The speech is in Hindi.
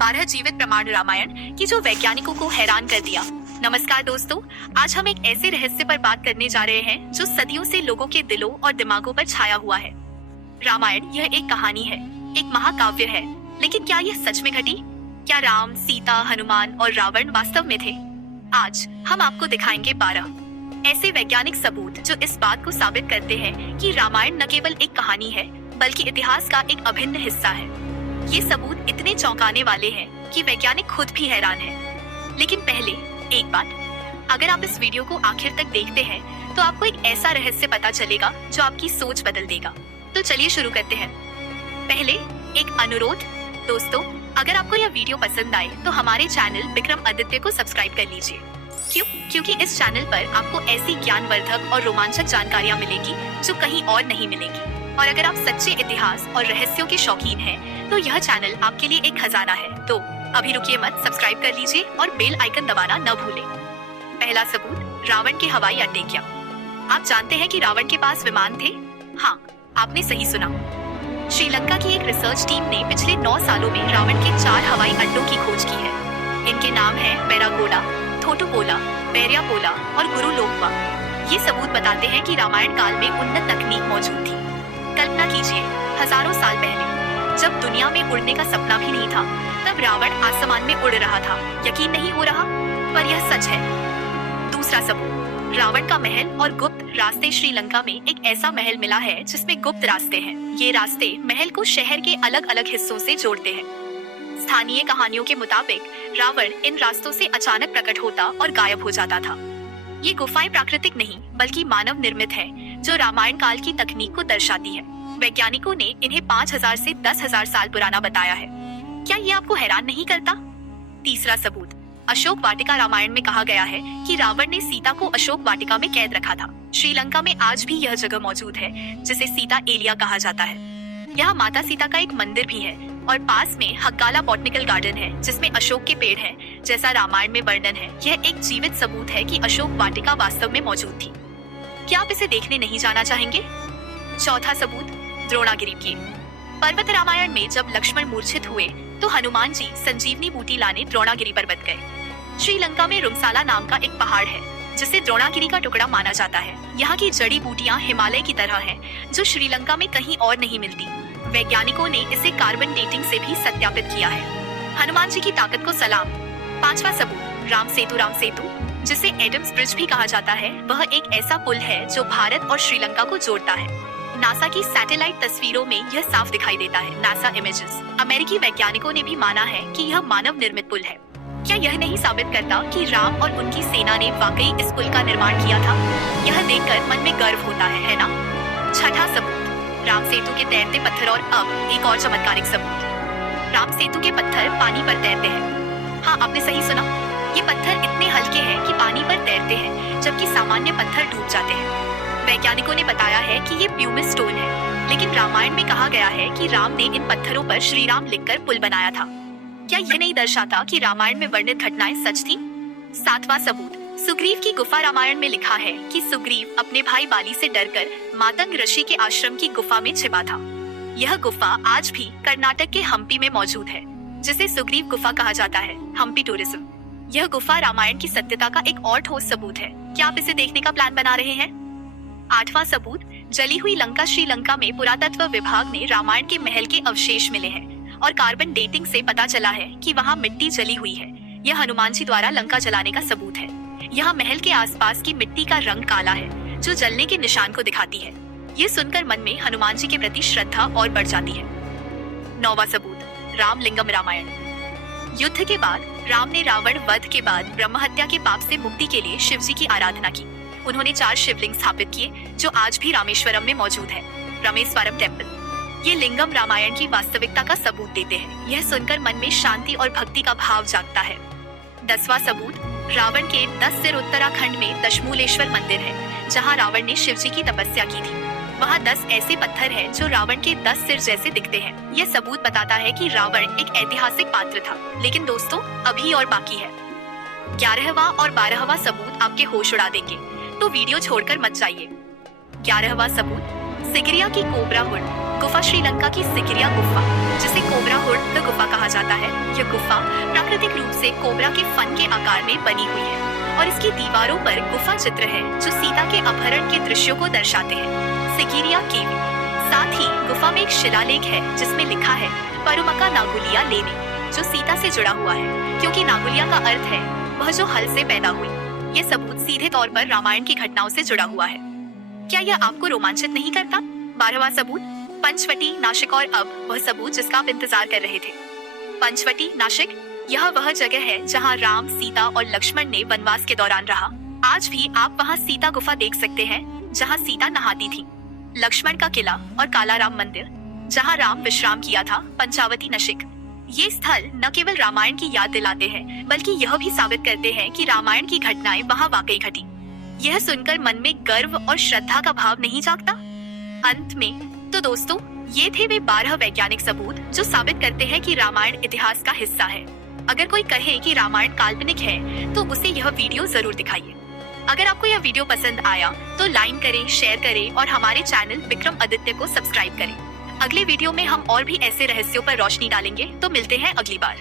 12 जीवित प्रमाण रामायण की जो वैज्ञानिकों को हैरान कर दिया। नमस्कार दोस्तों, आज हम एक ऐसे रहस्य पर बात करने जा रहे हैं जो सदियों से लोगों के दिलों और दिमागों पर छाया हुआ है। रामायण यह एक कहानी है, एक महाकाव्य है, लेकिन क्या यह सच में घटी? क्या राम, सीता, हनुमान और रावण वास्तव में थे? आज हम आपको दिखाएंगे 12 ऐसे वैज्ञानिक सबूत जो इस बात को साबित करते हैं कि रामायण न केवल एक कहानी है बल्कि इतिहास का एक अभिन्न हिस्सा है। ये सबूत इतने चौंकाने वाले हैं कि वैज्ञानिक खुद भी हैरान हैं। लेकिन पहले एक बात, अगर आप इस वीडियो को आखिर तक देखते हैं तो आपको एक ऐसा रहस्य पता चलेगा जो आपकी सोच बदल देगा। तो चलिए शुरू करते हैं। पहले एक अनुरोध, दोस्तों अगर आपको यह वीडियो पसंद आए तो हमारे चैनल विक्रम आदित्य को सब्सक्राइब कर लीजिए। क्यों? क्योंकि इस चैनल पर आपको ऐसी ज्ञानवर्धक और रोमांचक जानकारियाँ मिलेगी जो कहीं और नहीं मिलेगी। और अगर आप सच्चे इतिहास और रहस्यों के शौकीन हैं, तो यह चैनल आपके लिए एक खजाना है। तो अभी रुकिए मत, सब्सक्राइब कर लीजिए और बेल आइकन दबाना न भूलें। पहला सबूत, रावण के हवाई अड्डे। क्या आप जानते हैं कि रावण के पास विमान थे? हाँ, आपने सही सुना। श्रीलंका की एक रिसर्च टीम ने पिछले 9 सालों में रावण के 4 हवाई अड्डों की खोज की है। इनके नाम हैं बेरागोडा, थोटुपोला, बेरियापोला और गुरुलोकवा। ये सबूत बताते हैं कि रामायण काल में उन्नत तकनीक मौजूद थी। कल्पना कीजिए, हजारों साल पहले जब दुनिया में उड़ने का सपना भी नहीं था, तब रावण आसमान में उड़ रहा था। यकीन नहीं हो रहा, पर यह सच है। दूसरा सबूत, रावण का महल और गुप्त रास्ते। श्रीलंका में एक ऐसा महल मिला है जिसमें गुप्त रास्ते हैं। ये रास्ते महल को शहर के अलग अलग हिस्सों से जोड़ते हैं। स्थानीय कहानियों के मुताबिक रावण इन रास्तों से अचानक प्रकट होता और गायब हो जाता था। ये गुफाएं प्राकृतिक नहीं बल्कि मानव निर्मित है, जो रामायण काल की तकनीक को दर्शाती है। वैज्ञानिकों ने इन्हें 5000 से 10,000 साल पुराना बताया है। क्या ये आपको हैरान नहीं करता? तीसरा सबूत, अशोक वाटिका। रामायण में कहा गया है कि रावण ने सीता को अशोक वाटिका में कैद रखा था। श्रीलंका में आज भी यह जगह मौजूद है जिसे सीता एलिया कहा जाता है। यहाँ माता सीता का एक मंदिर भी है और पास में हक्काला बॉटनिकल गार्डन है जिसमें अशोक के पेड़ हैं, जैसा रामायण में वर्णन है। यह एक जीवित सबूत है कि अशोक वाटिका वास्तव में मौजूद थी। क्या आप इसे देखने नहीं जाना चाहेंगे? चौथा सबूत, द्रोणागिरी की पर्वत। रामायण में जब लक्ष्मण मूर्छित हुए तो हनुमान जी संजीवनी बूटी लाने द्रोणागिरी पर्वत गए। श्रीलंका में रुमसाला नाम का एक पहाड़ है जिसे द्रोणागिरी का टुकड़ा माना जाता है। यहाँ की जड़ी बूटियाँ हिमालय की तरह हैं, जो श्रीलंका में कहीं और नहीं मिलती। वैज्ञानिकों ने इसे कार्बन डेटिंग से भी सत्यापित किया है। हनुमान जी की ताकत को सलाम। पांचवा सबूत, राम सेतु, जिसे एडम्स ब्रिज भी कहा जाता है। वह एक ऐसा पुल है जो भारत और श्रीलंका को जोड़ता है। नासा की सैटेलाइट तस्वीरों में यह साफ दिखाई देता है। NASA images. अमेरिकी वैज्ञानिकों ने भी माना है कि यह मानव निर्मित पुल है। क्या यह नहीं साबित करता कि राम और उनकी सेना ने वाकई इस पुल का निर्माण किया था? यह देखकर मन में गर्व होता है ना? छठा सबूत, राम सेतु के तैरते पत्थर। और अब एक और चमत्कारिक सबूत, राम सेतु के पत्थर पानी पर तैरते हैं। हाँ, आपने सही सुना। ये पत्थर इतने हल्के हैं कि पानी पर तैरते हैं, जबकि सामान्य पत्थर डूब जाते हैं। वैज्ञानिकों ने बताया है कि ये प्यूमिस स्टोन है, लेकिन रामायण में कहा गया है कि राम ने इन पत्थरों पर श्री राम लिखकर पुल बनाया था। क्या यह नहीं दर्शाता कि रामायण में वर्णित घटनाएं सच थीं? सातवां सबूत, सुग्रीव की गुफा। रामायण में लिखा है कि सुग्रीव अपने भाई बाली से डरकर मातंग ऋषि के आश्रम की गुफा में छिपा था। यह गुफा आज भी कर्नाटक के हम्पी में मौजूद है, जिसे सुग्रीव गुफा कहा जाता है। हम्पी टूरिज्म। यह गुफा रामायण की सत्यता का एक और ठोस सबूत है। क्या आप इसे देखने का प्लान बना रहे हैं? आठवां सबूत, जली हुई लंका। श्रीलंका में पुरातत्व विभाग ने रामायण के महल के अवशेष मिले हैं और कार्बन डेटिंग से पता चला है कि वहाँ मिट्टी जली हुई है। यह हनुमान जी द्वारा लंका जलाने का सबूत है। यहाँ महल के आसपास की मिट्टी का रंग काला है, जो जलने के निशान को दिखाती है। ये सुनकर मन में हनुमान जी के प्रति श्रद्धा और बढ़ जाती है। नौवां सबूत, रामलिंगम। रामायण युद्ध के बाद राम ने रावण वध के बाद ब्रह्म हत्या के पाप से मुक्ति के लिए शिव जी की आराधना की। उन्होंने 4 शिवलिंग स्थापित किए जो आज भी रामेश्वरम में मौजूद है। रामेश्वरम टेम्पल। ये लिंगम रामायण की वास्तविकता का सबूत देते हैं। यह सुनकर मन में शांति और भक्ति का भाव जागता है। 10वां सबूत, रावण के 10 सिर। उत्तराखंड में दशमूलेश्वर मंदिर है, जहाँ रावण ने शिव जी की तपस्या की थी। वहाँ 10 ऐसे पत्थर हैं जो रावण के 10 सिर जैसे दिखते हैं। यह सबूत बताता है कि रावण एक ऐतिहासिक पात्र था। लेकिन दोस्तों, अभी और बाकी है। 11वां और 12वां सबूत आपके होश उड़ा देंगे, तो वीडियो छोड़कर मत जाइए। 11वां सबूत, सिगरिया की कोबरा हुड। गुफा श्रीलंका की सिकिरिया गुफा, जिसे कोबरा हुड द गुफा कहा जाता है। यह गुफा प्राकृतिक रूप से कोबरा के फन के आकार में बनी हुई है और इसकी दीवारों पर गुफा चित्र है जो सीता के अपहरण के दृश्यों को दर्शाते हैं। सिकिरिया केव। साथ ही गुफा में एक शिलालेख है जिसमें लिखा है परुमका नागुलिया लेने, जो सीता से जुड़ा हुआ है, क्योंकि नागुलिया का अर्थ है वह जो हल से पैदा हुई। ये सबूत सीधे तौर पर रामायण की घटनाओं से जुड़ा हुआ है। क्या यह आपको रोमांचित नहीं करता? 12वां सबूत, पंचवटी नासिक, और अब वह सबूत जिसका आप इंतजार कर रहे थे। पंचवटी नासिक, यह वह जगह है जहां राम, सीता और लक्ष्मण ने वनवास के दौरान रहा। आज भी आप वहां सीता गुफा देख सकते हैं जहां सीता नहाती थी, लक्ष्मण का किला और कालाराम मंदिर जहां राम विश्राम किया था, पंचावती नासिक। ये स्थल न केवल रामायण की याद दिलाते हैं बल्कि यह भी साबित करते हैं कि रामायण की घटनाएं वहां वाकई घटी। यह सुनकर मन में गर्व और श्रद्धा का भाव नहीं जागता? अंत में तो दोस्तों, ये थे वे 12 वैज्ञानिक सबूत जो साबित करते हैं कि रामायण इतिहास का हिस्सा है। अगर कोई कहे कि रामायण काल्पनिक है तो उसे यह वीडियो जरूर दिखाइए। अगर आपको यह वीडियो पसंद आया तो लाइक करें, शेयर करें और हमारे चैनल विक्रम आदित्य को सब्सक्राइब करें। अगले वीडियो में हम और भी ऐसे रहस्यों पर रोशनी डालेंगे। तो मिलते हैं अगली बार।